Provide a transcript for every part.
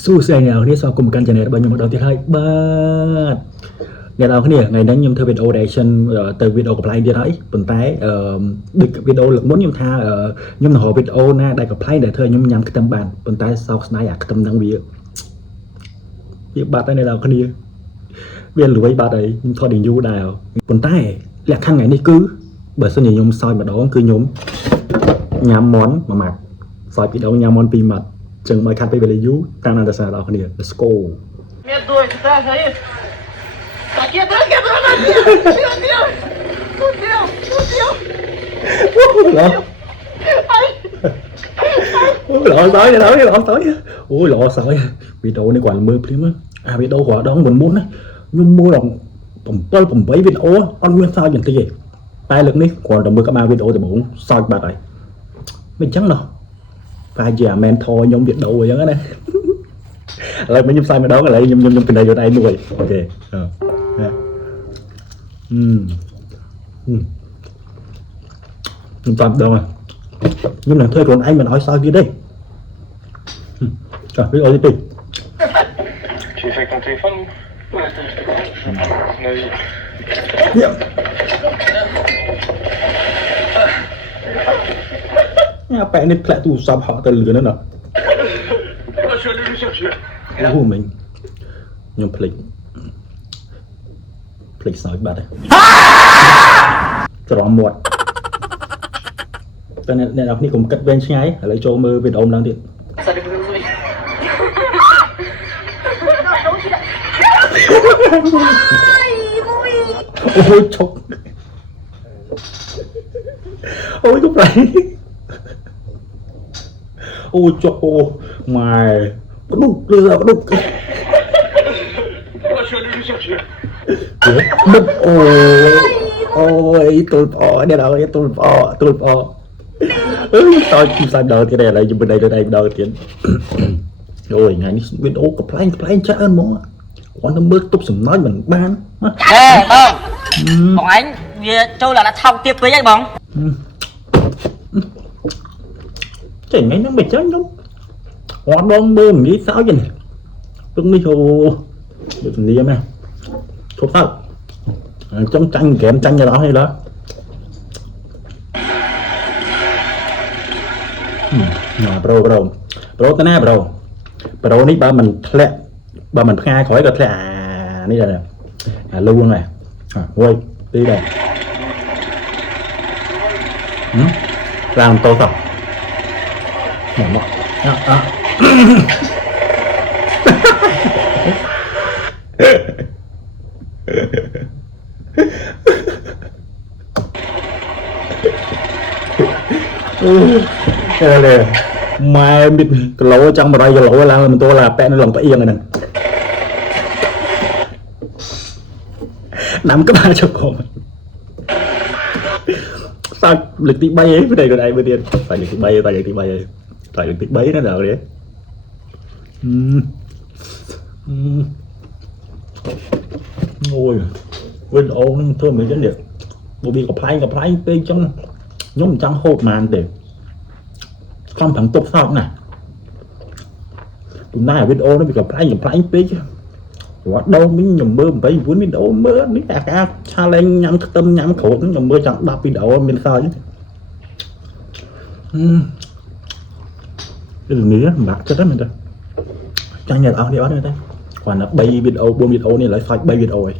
สู้เสียงនេះស្វាគមន៍កាន់ channel របស់ខ្ញុំម្ដងទៀតហើយបាទអ្នកនរគ្នាថ្ងៃនេះខ្ញុំធ្វើវីដេអូ reaction ទៅវីដេអូ apply ទៀតហើយប៉ុន្តែដូចវីដេអូលើកមុនខ្ញុំថាខ្ញុំនឹងរកវីដេអូណាដែល apply ដែលធ្វើឲ្យខ្ញុំញ៉ាំខ្ទឹមបានប៉ុន្តែសោកស្ដាយអាខ្ទឹមហ្នឹងវាបាត់ហើយអ្នកនរគ្នាវាលួយបាត់ហើយខ្ញុំថតយូរដែរប៉ុន្តែលក្ខខណ្ឌថ្ងៃនេះគឺបើសិនជាខ្ញុំសោយម្ដងគឺខ្ញុំញ៉ាំមន់មួយម៉ាត់សោយពីរដងញ៉ាំមន់ពីរម៉ាត់ចឹងមកខាត់ពេលវេលាយូរតាមនឹងសារដល់គ្នា Let's go Meu doido, tá aí? Tá aqui atrás, Meu Deus! Meu Deus! Lọ tới ôi lọ sợi video này còn mưa phim á video của đó mình muốn á nhưng mua đồng bầm bấy video on nguyên sao dần cái gì tai lực đi còn đồng mưa các ba video thì muốn soi bạc này mình chẳng đâu phải giờ men thôi nhóm việc đâu rồi chẳng này lại mấy nhóm sai mà đó lại nhóm từ đây vô đây nuôi ok toàn đâu à nhưng là thuê còn anh mà nói sao kia đây rồi video đi tìm Tu fais ton téléphone Ouais, attends, je bạn nên lại tù sập họ từ lửa nữa nè Je vais aller le chercher. của mình nhưng plek sợi bát đấy cho một cho nên đọc này cũng cất bên trái lấy cho mơ về ôm đang điện Sao được rồi? ôi chọc ôi lúc này ôi chọc mày đục đưa ra đục Je vais aller le chercher. đục ôi tôi bỏ đây đâu tôi bỏ tao chim sai đời cái này lại bên đây đời tiền rồi ngàyนี้วิดีโอกับเพลงchắc ơn mong còn nó mơ tục sầm nói mình ban Ê, Bọn anh, Châu là đã thong tiếp với anh bóng Trời ngay nó mệt chết lắm Hóa đoán mơ mình nghĩ sao vậy này Tương đi hồ Được phần đi em nè Không sao Trong tranh kèm tranh như đó hay đó Bro tên nè bro ní ba mình thẹn ba mình khai khỏi rồi thẹn ní là lưu này quay đi đây làm tô tỏ đây mai biết lỗ trong mà đây lỗ là mình tôi là bạn lòng phải yên rồi nè nắm cái ba cho con sao lực tí bay ấy đây bên tiền phải lực tí bay phải lực tí bay nó nào đấy ôi quên ôn thơm mấy cái đẹp bởi vì gặp play bên trong nhóm trắng hộp màn để không thằng tốt sao nè tụi này video nó bị gặp play bên chứ quá đâu mình nhầm mơ mấy vốn video mơ ní cả challenge nhắm tâm nhắm khổ nó nhầm mơ chẳng đọc video mình sao chứ cái đường ní bạc chết đó mình rồi trang nhà ở đi bán người ta còn là bay video buôn video này lại phải bay video ấy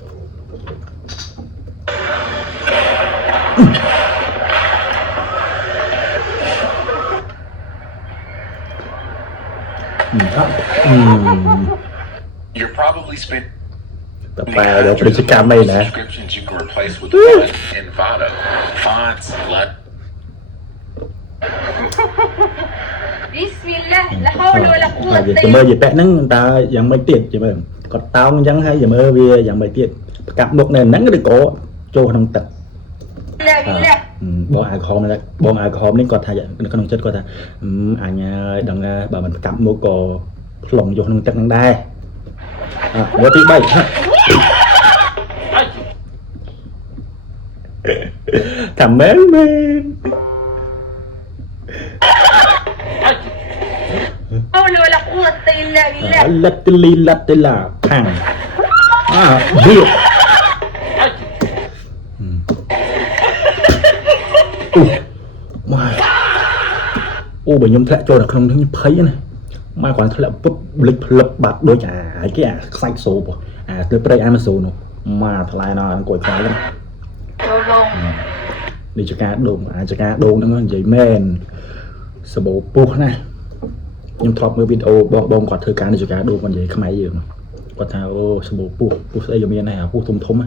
You're probably spent tập bài được cái cam này nè subscriptions you can replace with one Envato. Fonts, LUT. Bismillah, la hawla wa la quwwata giờ mơ gì bạn nắng ta dạng mấy tiền chứ mà còn tao chẳng hay giờ mơ vì dạng mấy tiền cặp một này nắng cái cổ cho thằng tật bọn alcohol này bọn alcohol nên còn thay cái con chất coi ta anh đằng bà mình cặp một cổ lồng vô thằng tật năng đai vô tí bay thầm mến حول ولا قوة إلا بالله លិតលីលិតឡាខាងវាម៉ែអូបើខ្ញុំធ្លាក់ចូលដល់ក្នុងនេះភ័យណាម៉ែគ្រាន់ធ្លាក់ពុបលិចផ្លឹបបាត់ដូចគេខ្សាច់សូបទៅព្រៃអាម៉ាហ្សូននោះម៉ាថ្លៃណាស់អង្គុយខ្វាយហ្នឹង Đồ đồ នេះចការដូងចការដូងហ្នឹងនិយាយមែនសបោពុះណាខ្ញុំធ្លាប់មើលវីដេអូបងគាត់ធ្វើការនេះចការដូងគាត់និយាយខ្មែរយើងគាត់ថាអូសបោពុះស្អីក៏មានដែរពុះធំណា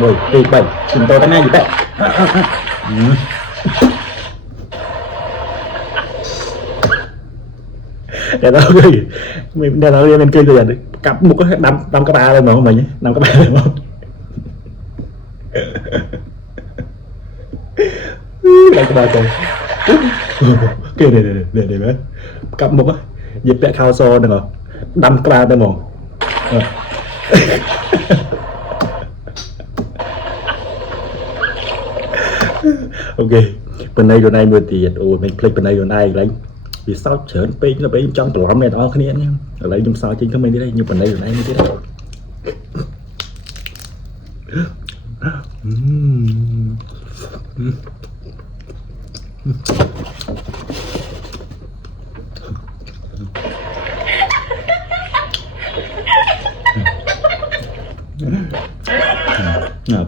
មួយពី3ជំតោទៅណាយីបែតែដល់គេមិនដល់គេមិនគេទៅកាប់មុខដាំក្បាលเลยហ្មងមិញដាំក្បាលហ្មងដាំក្បាលទៅគេនេះមើលកាប់មុខយីពាក់ខោសហ្នឹងដាំក្បាលទៅហ្មងអូខេបណ្ណៃខ្លួនឯងមួយទៀតអូមិនភ្លេចបណ្ណៃខ្លួនឯងឡើងវាសោកច្រើនពេកដល់ពេលចង់ច្រឡំអ្នកនរគ្នាហ្នឹងឥឡូវខ្ញុំសោកចេញទៅមិនទៀតទេខ្ញុំបណ្ណៃខ្លួនឯងមួយទៀត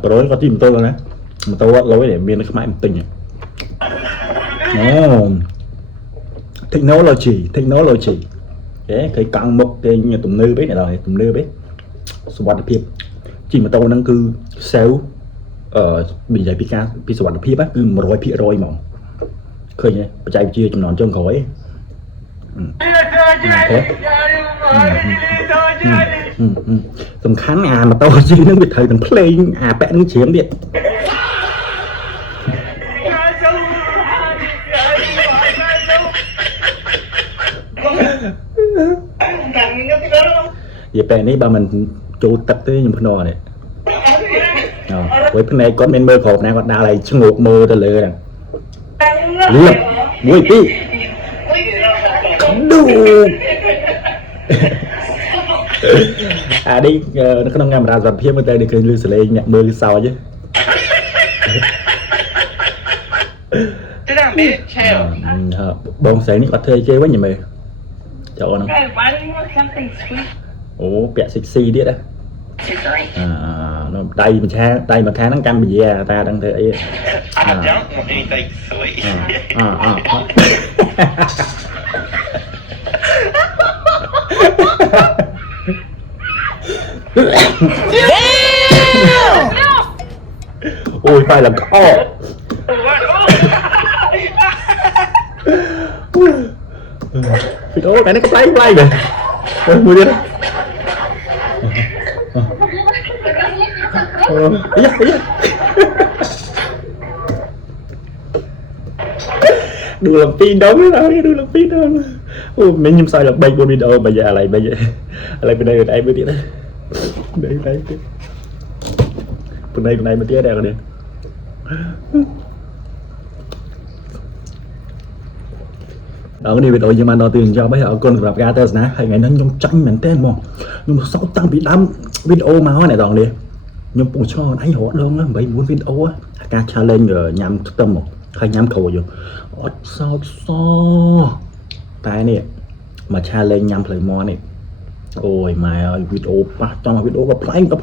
ប្រូគាត់ទីម៉ូតូណាម៉ូតូអត់លុយទេមាននៅខ្មែរមិនទិញអូ technology គេឃើញកង់មុខគេទំនើបឯណាដល់ទំនើបឯសុវត្ថិភាពជិះម៉ូតូហ្នឹងគឺសែវនិយាយពីសុវត្ថិភាពគឺ 100% ហ្មងឃើញទេបច្ចេកវិទ្យាចំនួនចុងក្រោយសំខាន់ម៉ូតូជិះហ្នឹងវាត្រូវទាំងភ្លេងពាក់នឹងច្រៀងទៀតនិយាយពេលនេះបើមិនចូលទឹកទេខ្ញុំភ្នាល់នេះព្រោះភ្នែកគាត់មានមើលក្រោមណាគាត់ដើរឲ្យឆ្ងោកមើលទៅលើហ្នឹងលៀបមួយពីរឌូនេះនៅក្នុងកាមេរ៉ាសុខភាពមើលទៅឃើញលឺសលេងអ្នកមើលសោចបងស្រីនេះគាត់ធ្វើអីគេវិញញ៉ែមើលចូលហ្នឹងអូពាក់ sexy ទៀតណានៅដៃមួយខាងហ្នឹងកម្ពុជាតាដឹងធ្វើអី I don't want anything sweet. អូយបាយឡើងក្អកវីដេអូតែនេះក៏ប្លែកដែរមួយទៀតយ៉ាឌូឡើង2ដងហើយឌូឡើង2ដងអូមិញខ្ញុំសើចឡើង3 4វីដេអូបើយ៉ាឥឡូវវិញឥឡូវពីនេះឯងមួយទៀតណានេះទៀតពីនេះមួយទៀតដែរគ្នាដល់នេះវីដេអូយើងបានដល់ទីបញ្ចប់ហើយអរគុណសម្រាប់ការទស្សនាហើយថ្ងៃនេះខ្ញុំចាញ់មែនតើហ្មងខ្ញុំសោកតាំងពីដើមវីដេអូមកហ្នឹងដល់នេះខ្ញុំពុំឆ្ងល់អញរត់ដង8 9វីដេអូការ challenge ញ៉ាំខ្ទឹមមកហើយញ៉ាំក្រូចអត់សោកសតែនេះមក challenge ញ៉ាំផ្លូវមាន់នេះអូយម៉ែអើយវីដេអូប៉ះចំវីដេអូក៏ផ្លែងខ្ញុំ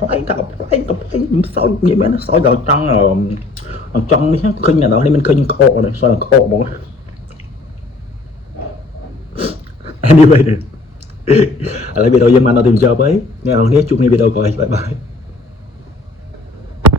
សោកនិយាយមែនសោកដល់ចង់នេះឃើញដល់នេះមិនឃើញក្អកទេសោកក្អកហ្មងanyway ឥឡូវវីដេអូយើងបានដល់ទីបញ្ចប់ហើយអ្នកនរគ្នាជួបគ្នាវីដេអូក្រោយបាយ